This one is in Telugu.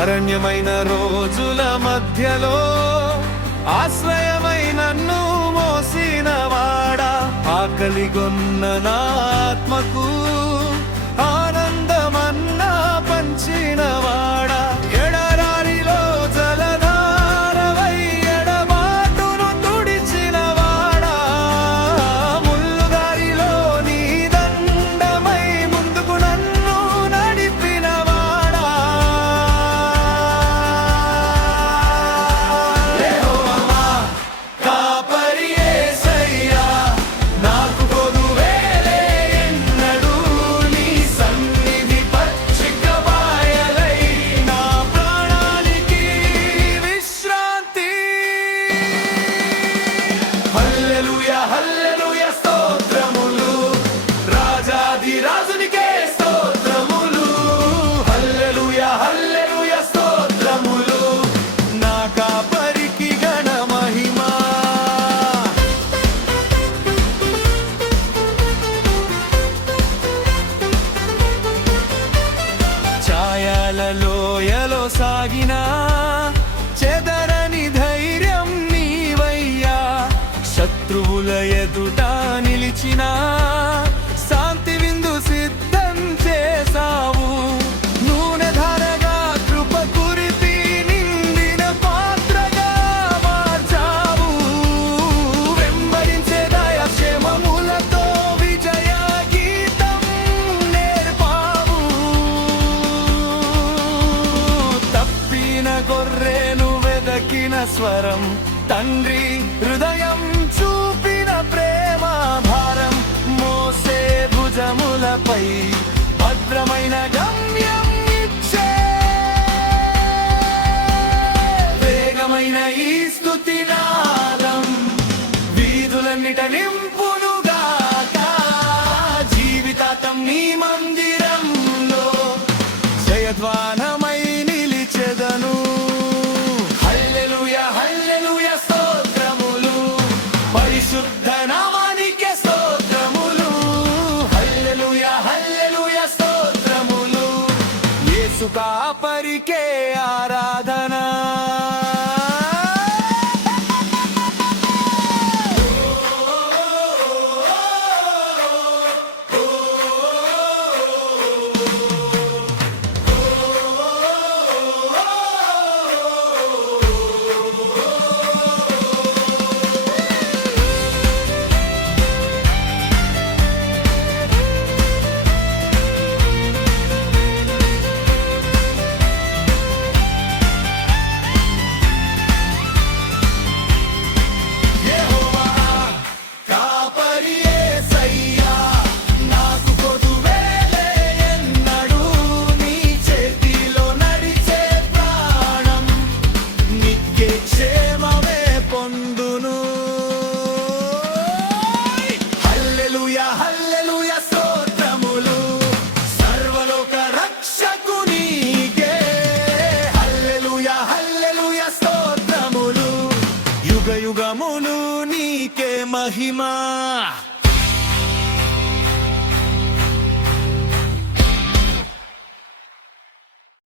అరణ్యమైన రోజుల మధ్యలో ఆశ్రయమై నన్ను మోసినవాడా, ఆకలిగొన్న నా ఆత్మకు ఆనందమన్నా పంచినవాడా, ఎడరారిలో జలధారవై ఎడబాటును తుడిచినవాడా, ముల్లుదారిలో నీ దండమై ముందుకు నన్ను నడిపినవాడా, యెహోవా కాపరి యేసయ్యా, నాకు కొదువేలే ఎన్నడూ, నీ సన్నిధి పచ్చిక బాయలై నా ప్రాణానికి విశ్రాంతి. హల్లెలూయా హల్లెలూయా స్తోత్రములు, రాజాది రాజునికే స్తోత్రములు. హల్లెలూయా హల్లెలూయా స్తోత్రములు, నా కాపరికి ఘన మహిమా. ఛాయల లోయలో సాగినా చెదరని ధైర్యం నీవయ్యా, శత్రువుల ఎదుట నిలిచిన శాంతి విందు సిద్ధం చేసావు. నూనె ధారగా కృప కురిపి నిండిన పాత్రగా మార్చావు. వెంబడించే దయాక్షేమములతో విజయ గీతం నేర్పావు. తప్పిన గొర్రెను వెదకిన స్వరం, తండ్రి హృదయం చూపిన ప్రేమ భారం మోసే భుజములపై భద్రమైన గమ్యం ఇచ్చే. వేగమైన ఈ స్తుతి నాదం వీధులన్నిట నింపునుగాక, జీవితాంతం నీ మందిరంలో జయధ్వానమై నిలిచెదను. హల్లెలూయా హల్లెలూయా స్తోత్రములు, పరిశుద్ధ నామానికే స్తోత్రములు. హల్లెలూయా హల్లెలూయా స్తోత్రములు, యేసు కాపరికే ఆరాధన. యెహోవా కాపరి యేసయ్యా, నాకు కొదువేలే ఎన్నడూ, నీ చేతిలో నడిచే ప్రాణం నిత్య క్షేమమే పొందును. హల్లెలూయా హల్లెలూయా స్తోత్రములు, సర్వలోక రక్షకునికే. హల్లెలూయా హల్లెలూయా స్తోత్రములు, యుగ యుగములు నీకే మహిమా.